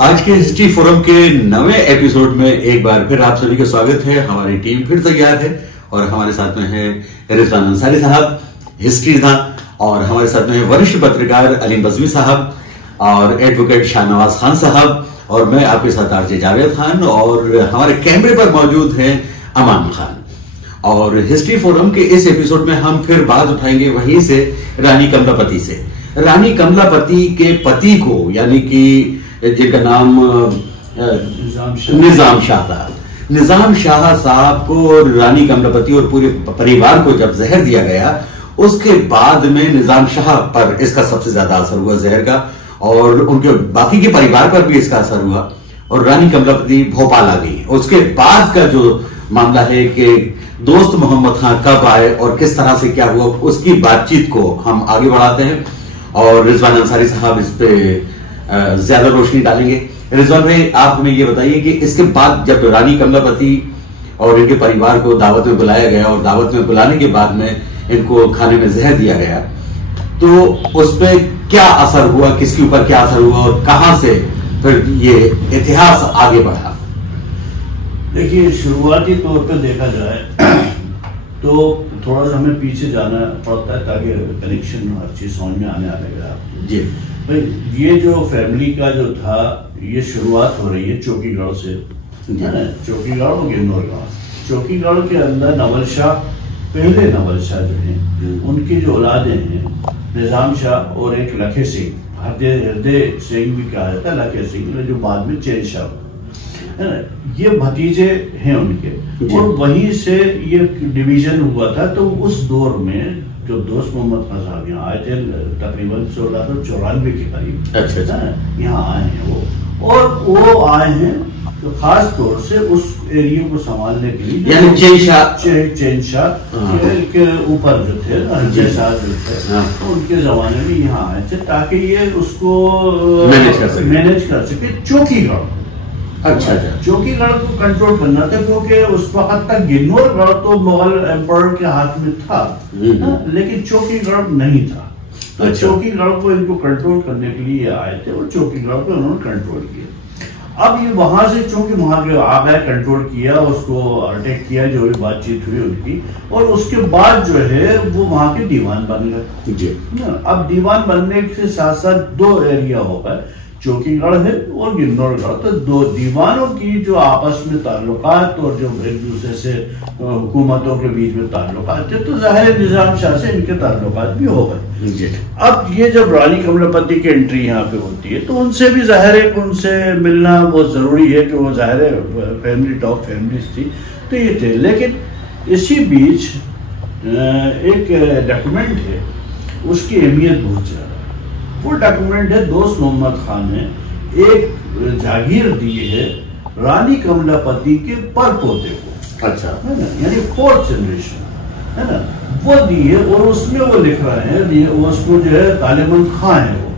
आज के history forum के नवे एपिसोड में एक बार फिर आप सभी का स्वागत है। हमारी टीम फिर तैयार है और हमारे साथ में है रिजवान अंसारी साहब हिस्ट्री ना, और हमारे साथ में है वरिष्ठ पत्रकार अलीम बज़मी साहब और एडवोकेट शाहनवाज खान साहब, और मैं आपके साथ आरजे जावेद खान, और हमारे कैमरे पर मौजूद हैं अमान खान। और हिस्ट्री फोरम के इस एपिसोड में हम फिर बात उठाएंगे वहीं से रानी कमलापति से। रानी कमलापति के पति को, यानी कि जिनका नाम निजाम शाह था, निजाम शाह साहब को रानी कमलापति और पूरे परिवार को जब जहर दिया गया, उसके बाद में निजाम शाह पर इसका सबसे ज्यादा असर हुआ जहर का, और उनके बाकी के परिवार पर भी इसका असर हुआ, और रानी कमलापति भोपाल आ गई। उसके बाद का जो मामला है कि दोस्त मोहम्मद खान कब आए और किस तरह से क्या हुआ, उसकी बातचीत को हम आगे बढ़ाते हैं और रिजवान अंसारी साहब इस पे ज्यादा रोशनी डालेंगे। रिजवान भाई, आप हमें ये बताइए कि इसके बाद जब रानी कमलापति और इनके परिवार को दावत में बुलाया गया और दावत में बुलाने के बाद में इनको खाने में जहर दिया गया, तो उस पर क्या असर हुआ, किसके ऊपर क्या असर हुआ और कहां से फिर ये इतिहास आगे बढ़ा? देखिए, शुरुआती तौर पे देखा जाए तो थोड़ा सा हमें पीछे जाना पड़ता है ताकि कनेक्शन हर चीज समझ में आने लगा जी भाई। ये जो फैमिली का जो था, ये शुरुआत हो रही है चौकीगढ़ से, है ना। चौकीगढ़ और गिन्नौर गांव। चौकीगढ़ के अंदर नवल शाह, पहले नवल शाह जो हैं, उनकी जो औलादे हैं, निजाम शाह और एक लखे सिंह, हृदय सिंह भी कहा जाता है, लखे सिंह, जो बाद में चैन शाह, है ना, ये भतीजे हैं उनके। और वहीं से ये डिवीजन हुआ था। तो उस दौर में जो दोस्त मोहम्मद खान साहब यहाँ आए थे, तकरीबन 1694 के करीब, अच्छा, यहाँ आए हैं वो, और वो आए हैं तो खास तौर से उस एरिया को संभालने के लिए, यानी चैन शाह के ऊपर जो थे, शाह जो थे, तो उनके जमाने में यहाँ आए थे ताकि ये उसको मैनेज कर सके चौकीगढ़। अच्छा, चौकीगढ़ को कंट्रोल करना था, क्योंकि उस वक्त तक गिन्नौरगढ़ तो मुगल एम्पायर के हाथ में था, लेकिन चौकीगढ़ नहीं था। तो चौकीगढ़ को इनको कंट्रोल करने के लिए आए थे और चौकीगढ़ को उन्होंने कंट्रोल किया। अब ये वहां से चूंकि वहां के आ गए, कंट्रोल किया, उसको अटैक किया, जो भी बातचीत हुई उनकी, और उसके बाद जो है वो वहां के दीवान बन गए। अब दीवान बनने के साथ साथ दो एरिया हो गए, चौकीगढ़ है और गिन्नौरगढ़। तो दो दीवानों की जो आपस में ताल्लुकात और जो एक दूसरे से हुकूमतों के बीच में ताल्लुकात थे, तो जाहिर निजाम शाह से इनके ताल्लुकात भी हो गए। अब ये जब रानी कमलापति की एंट्री यहाँ पे होती है, तो उनसे भी जाहिर है, उनसे मिलना बहुत जरूरी है, कि वो जाहिर है फैमिली टॉप फैमिलीज थी, तो ये थे। लेकिन इसी बीच एक डॉक्यूमेंट है, उसकी अहमियत बहुत ज्यादा। वो डॉक्यूमेंट है, दोस्त मोहम्मद खान ने एक जागीर दी है रानी कमलापति के परपोते को, अच्छा, है ना, यानी 4th जनरेशन, है ना, वो दी है। और उसमें वो लिख रहे हैं, उसको जो है तालिबान खां है वो,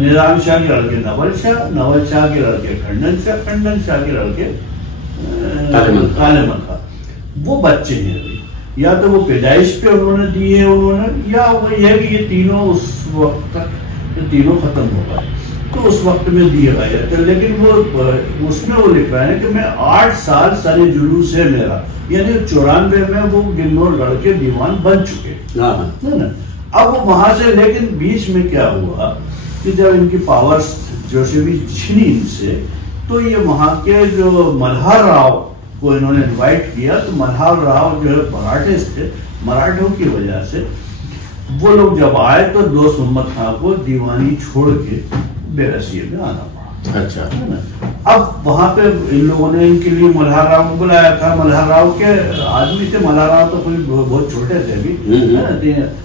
निजाम शाह के लड़के नवल शाह, नवल शाह के लड़के खंडन शाह, खंडन शाह के लड़के तालिबान खां। वो बच्चे हैं, या तो वो पैदाइश पे उन्होंने दी है उन्होंने, या वो ये है कि ये तीनों उस वक्त तक ये तीनों खत्म हो गए, तो उस वक्त में दिए गए थे। लेकिन वो उसमें वो लिख रहा है कि मैं 8 साल सारे जुलूस है मेरा, यानी 94 में वो गिन्नौरगढ़ के दीवान बन चुके, है ना। अब वो वहां से, लेकिन बीच में क्या हुआ कि जब इनकी पावर्स जो से भी छीनी इनसे, तो ये वहां के जो मल्हार राव को इन्होंने इनवाइट किया। तो मल्हार राव जो है मराठे थे, मराठों की वजह से वो लोग जब आए तो दोस्त मोहम्मद खान को दीवानी छोड़ के बेरसिए में आना पड़ा, अच्छा, है ना। अब वहां पे इन लोगों ने इनके लिए मल्हार राव को बुलाया था। मल्हार राव के आदमी थे, मल्हार राव तो कोई बहुत छोटे थे अभी,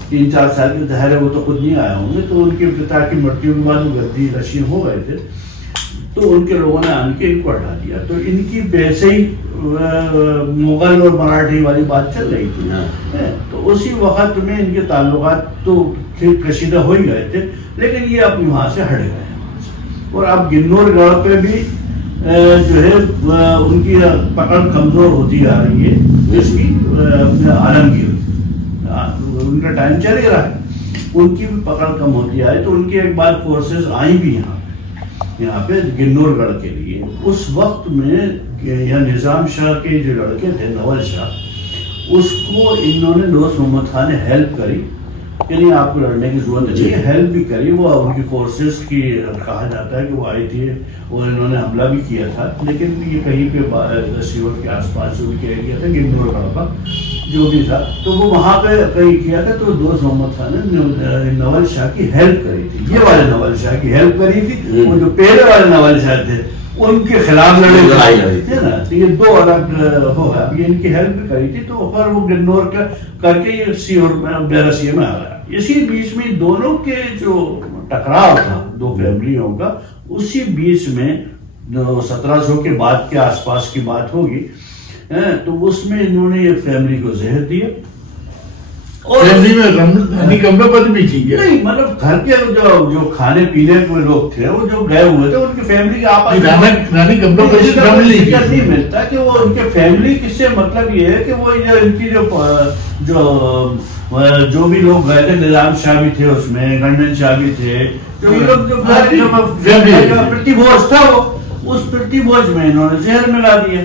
3-4 साल के जाहिर है, वो तो खुद नहीं आए होंगे। तो उनके पिता की मृत्यु के बाद गद्दी नशीं हो गए थे, तो उनके लोगों ने आन के इनको हटा दिया। तो इनकी वैसे ही मुगल और मराठी वाली बात चल रही थी, तो उसी वक्त में इनके ताल्लुकात तो कशीदा हो ही गए थे, लेकिन ये अब वहां से हट गए। और अब गिन्नौरगढ़ पे भी जो है उनकी पकड़ कमजोर होती आ रही है, इसकी आलमगीर, उनका टाइम चल रहा है, उनकी भी पकड़ कम होती आई। तो उनकी एक बार फोर्सेस आई भी यहाँ, यहाँ पे गिन्नौरगढ़ के लिए। उस वक्त में यहाँ निजाम शाह के जो लड़के थे नवल शाह, उसको इन्होंने दोस्त मोहम्मद खान ने हेल्प करी कि नहीं आपको लड़ने की जरूरत नहीं है, हेल्प भी करी। वो उनकी फोर्सेस की कहा जाता है कि वो आई थी और इन्होंने हमला भी किया था, लेकिन ये कहीं पे सीवर के आसपास उनके एरिया था गिन्नौरगढ़ का जो भी था, तो वो वहां पे कहीं किया था। तो दोस्त मोहम्मद खान ने नवल शाह की हेल्प करी थी, ये वाले नवल शाह की हेल्प करी थी। वो जो पहले वाले नवल शाह थे उनके खिलाफ लड़ाई थे ना, तो ये दो अलग हो गया। अब ये इनकी हेल्प भी करी थी, तो फिर वो गिन्नौर करके ये सीहोर में बैरसिया में आ गया। इसी बीच में दोनों के जो टकराव था दो फैमिलियों का, उसी बीच में 1700 के बाद के आसपास की बात होगी, तो उसमें इन्होंने ये फैमिली को जहर दिया। और फैमिली में रानी कमलापति भी थी क्या? नहीं, मतलब घर के जो खाने पीने के लोग थे वो जो गए हुए थे, उनकी फैमिली के आपस रानी कमलापति नहीं मिलता कि वो उनके फैमिली किससे, मतलब ये है कि वो इनकी जो भी लोग गए थे, निजाम शाह भी थे उसमें, गणन शाह भी थे, जो ये लोग जो प्रतिभोज था वो, उस प्रतिभोज में इन्होंने जहर मिला दिया।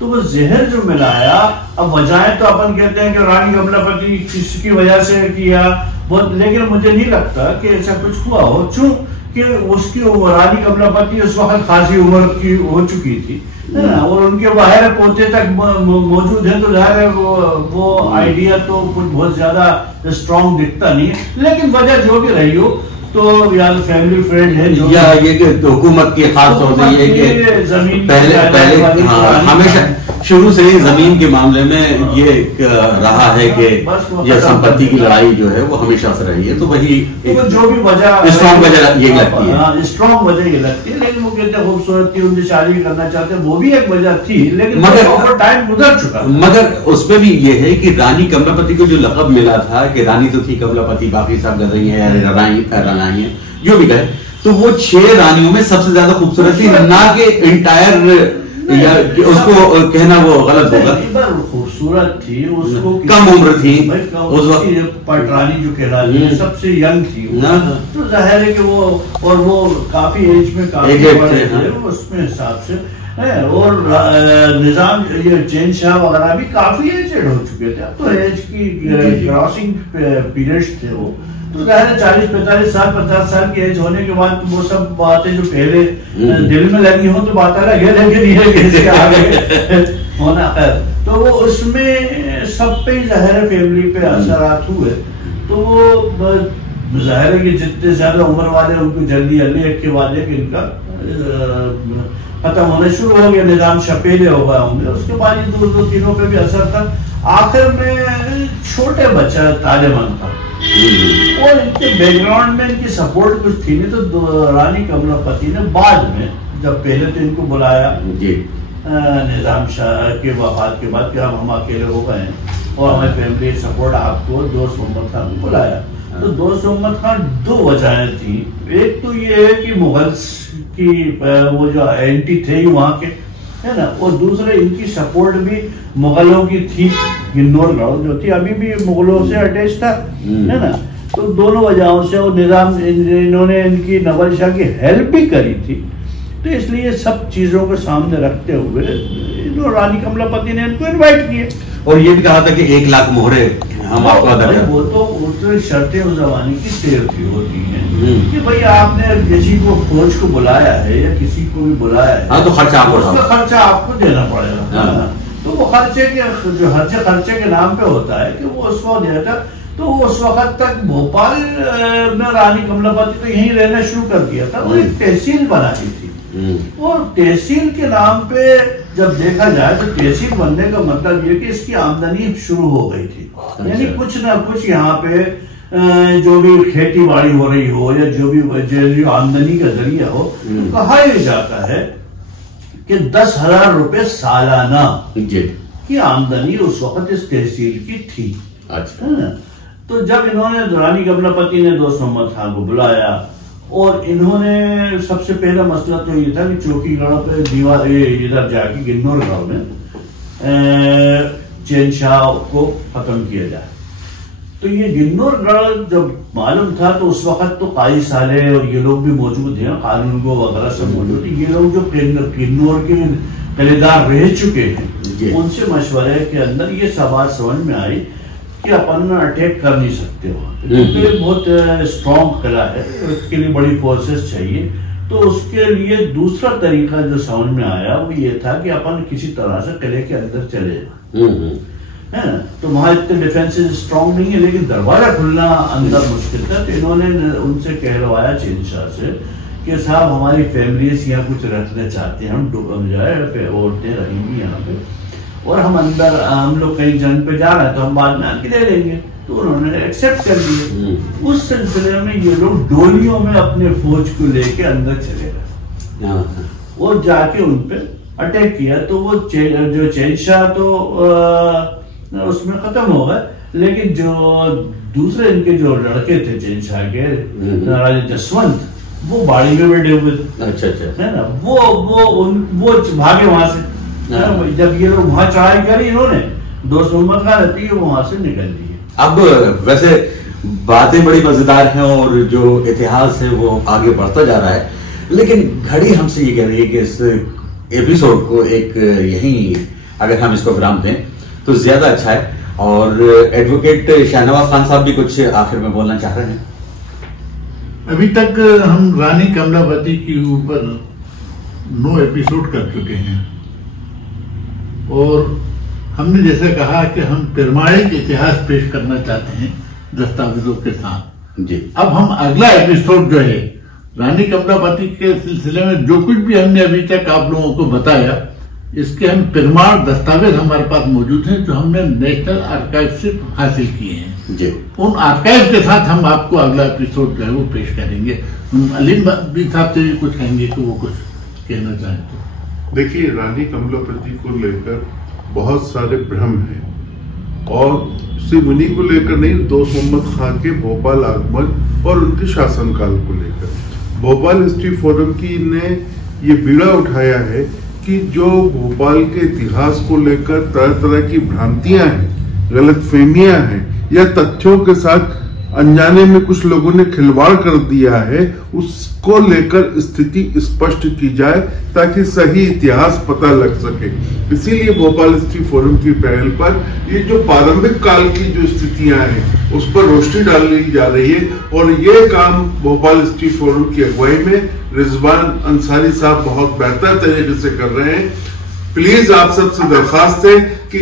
तो वो जहर जो मिलाया, अब वजह तो अपन कहते हैं कि रानी कमलापति किसकी वजह से किया बहुत, लेकिन मुझे नहीं लगता कि ऐसा कुछ हुआ हो, चूंकि उसकी रानी कमलापति उस वक्त खासी उम्र की हो चुकी थी ना, और उनके बाहर पोते तक मौजूद है, तो जाहिर है वो आइडिया तो कुछ बहुत ज्यादा स्ट्रॉन्ग दिखता नहीं है। लेकिन वजह जो भी रही हो, तो या फैमिली फ्रेंड है या ये कि हुकूमत की खास तौर से ये कि पहले हमेशा शुरू से ही जमीन के मामले में ये रहा है कि ये संपत्ति की लड़ाई जो है वो हमेशा से रही है, तो वही जो भी वजह स्ट्रॉन्ग वजह ये लगती है, स्ट्रॉन्ग वजह ये लगती है। लेकिन वो कहते खूबसूरत थी, उनसे शादी करना चाहते, वो भी एक वजह थी, लेकिन मगर टाइम गुजर चुका। मगर उसमें भी ये है कि रानी कमलापति को जो लक़ब मिला था कि रानी तो थी कमलापति, बाकी सब गदई है, रनाई है, जो भी कहे, तो वो 6 रानियों में सबसे ज्यादा खूबसूरत थी, ना कि इंटायर या उसको कहना वो गलत होगा, खूबसूरत थी, उसको कम उम्र थी उस वक्त, पटरानी जो कहलाती है सबसे यंग थी ना, तो जाहिर है कि वो, और वो काफी एज में काफी बड़े थे उसमें हिसाब से है। और निजाम ये चैन शाह वगैरह भी काफी एजेड हो चुके थे, अब तो एज की क्रॉसिंग पीरियड्स थे वो, तो जाहिर है 40-45 साल 50 साल की एज होने के बाद तो वो सब बातें जो पहले दिल में लगी हो तो बात अलग है, लेकिन ये कैसे आगे होना है, तो वो उसमें सब पे जाहिर है फैमिली पे असरात हुए। तो वो जाहिर है कि जितने ज्यादा उम्र वाले उनको जल्दी अल्लाह के वाले कि इनका खत्म होना शुरू हो गया, निजाम शपेले हो गए होंगे, उसके बाद ये दो तीनों पे भी असर था। आखिर में छोटे बच्चा तालिबान था और इनके बैकग्राउंड में इनकी सपोर्ट कुछ थी नहीं, तो रानी कमलापति ने बाद में जब पहले तो इनको बुलाया निजाम शाह के वफात के बाद कि हम अकेले हो गए हैं और हमारी फैमिली सपोर्ट आपको दोस्त मोहम्मद खान को बुलाया। तो दोस्त मोहम्मद खान दो वजहें थी, एक तो ये है कि मुगल्स की वो जो एंटी थे वहां के है ना, और दूसरे इनकी सपोर्ट भी मुगलों की थी, गिन्नौरगढ़ जो थी अभी भी मुगलों से अटैच था है ना, तो दोनों वजहों से और निजाम इन्होंने इनकी नवल शाह की हेल्प भी करी थी, तो इसलिए सब चीजों को सामने रखते हुए रानी कमलापति ने इनको इनवाइट किए और ये भी कहा था कि 1 लाख मोहरे हम आपको अदा करें। वो तो शर्तें उस जमाने की तय की होती हैं कि भाई आपने किसी को फौज को बुलाया है या किसी को भी बुलाया है, तो खर्चा आपको, उसका खर्चा आपको देना पड़ेगा। तो वो खर्चे के नाम पे होता है कि वो उसको देता, तो उस वक्त तक भोपाल में रानी कमलापति तो यहीं रहना शुरू कर दिया था, वो एक तहसील बनाई थी और तहसील के नाम पे जब देखा जाए तो तहसील बनने का मतलब ये कि इसकी आमदनी शुरू हो गई थी, यानी कुछ ना कुछ यहाँ पे जो भी खेती बाड़ी हो रही हो या जो भी आमदनी का जरिया हो, तो कहा यह जाता है कि 10,000 रुपए सालाना की आमदनी उस वक्त इस तहसील की थी। अच्छा, है ना, तो जब इन्होंने रानी कमलापति ने दोस्त मोहम्मद खान को बुलाया और इन्होंने सबसे पहला मसला तो ये था कि चौकीगढ़ पे दीवार इधर जाके गिन्नौरगढ़ में चैन शाह को खत्म किया जाए। तो ये गिन्नौरगढ़ जब मालूम था तो उस वक्त तो काजी साले और ये लोग भी मौजूद थे, कानून को वगैरह सब मौजूद थे। ये लोग जो किन्नौर के किलेदार रह चुके हैं, उनसे मशवरे के अंदर ये बात समझ में आई कि अपन अटैक कर नहीं सकते वहां पे, क्योंकि बहुत स्ट्रॉन्ग किला है, उसके लिए बड़ी फोर्सेस चाहिए। तो उसके लिए दूसरा तरीका जो समझ में आया वो ये था कि अपन किसी तरह से किले के अंदर चले जाए, है ना। तो वहां इतने डिफेंसेस स्ट्रॉन्ग नहीं है, लेकिन दरवाजा खुलना अंदर मुश्किल था। तो इन्होंने उनसे कहलवाया चेंशाह से कि साहब हमारी फैमिलीज यहाँ कुछ रखना चाहते हैं, हम जो है औरतें रहेंगी यहाँ पे, और हम अंदर हम लोग कहीं जंग पे जा रहे हैं तो हम बाद में आके ले लेंगे। तो उन्होंने एक्सेप्ट कर लिया। उस सिलसिले में ये लोग डोलियों में अपने फौज को लेके अंदर चले गए और जाके उन पे अटैक किया। तो वो जो चेंशाह तो उसमें खत्म हो गए, लेकिन जो दूसरे इनके जो लड़के थे चेंशाह के, राजा जसवंत, वो बाड़ी में बैठे हुए थे। अच्छा अच्छा, है ना। वो भागे वहां से। जब ये लोग वहां चढ़ाई करी इन्होंने, दोस्त मोहम्मद खान रहती है वहां से निकल दिए। अब वैसे बातें बड़ी मजेदार हैं और जो इतिहास है वो आगे बढ़ता जा रहा है, लेकिन घड़ी हमसे ये कह रही है कि इस एपिसोड को एक यहीं अगर हम इसको विराम दें तो ज्यादा अच्छा है। और एडवोकेट शाहनवाज खान साहब भी कुछ आखिर में बोलना चाह रहे हैं। अभी तक हम रानी कमलापति के ऊपर 9 एपिसोड कर चुके हैं और हमने जैसे कहा कि हम प्रमाणिक इतिहास पेश करना चाहते हैं दस्तावेजों के साथ जी। अब हम अगला एपिसोड जो है रानी कमलापति के सिलसिले में जो कुछ भी हमने अभी तक आप लोगों को बताया, इसके हम प्रमाण दस्तावेज हमारे पास मौजूद हैं जो हमने नेशनल आर्काइव से हासिल किए हैं जी। उन आर्काइव के साथ हम आपको अगला एपिसोड जो है वो पेश करेंगे। अलीम साहब से भी कुछ कहेंगे कि वो कुछ कहना चाहें तो। देखिए, रानी कमलापति को लेकर बहुत सारे भ्रम हैं और सिर्फ उन्हीं को लेकर नहीं, दोस्त मोहम्मद खान के भोपाल आगमन और उनके शासनकाल को लेकर भोपाल हिस्ट्री फोरम की ने ये बीड़ा उठाया है कि जो भोपाल के इतिहास को लेकर तरह तरह की भ्रांतियां हैं, गलतफहमियां हैं या तथ्यों के साथ अनजाने में कुछ लोगों ने खिलवाड़ कर दिया है, उसको लेकर स्थिति स्पष्ट की जाए ताकि सही इतिहास पता लग सके। इसीलिए भोपाल हिस्ट्री फोरम की पहल पर ये जो प्रारंभिक काल की जो स्थितियां हैं उस पर रोशनी डाली जा रही है और ये काम भोपाल हिस्ट्री फोरम की अगुवाई में रिजवान अंसारी साहब बहुत बेहतर तरीके से कर रहे हैं। प्लीज आप सबसे दरखास्त है कि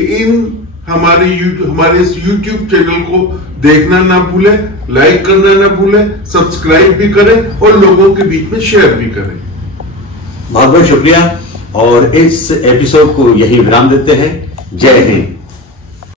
हमारे इस YouTube चैनल को देखना ना भूलें, लाइक करना ना भूलें, सब्सक्राइब भी करें और लोगों के बीच में शेयर भी करें। बहुत बहुत शुक्रिया और इस एपिसोड को यही विराम देते हैं। जय हिंद।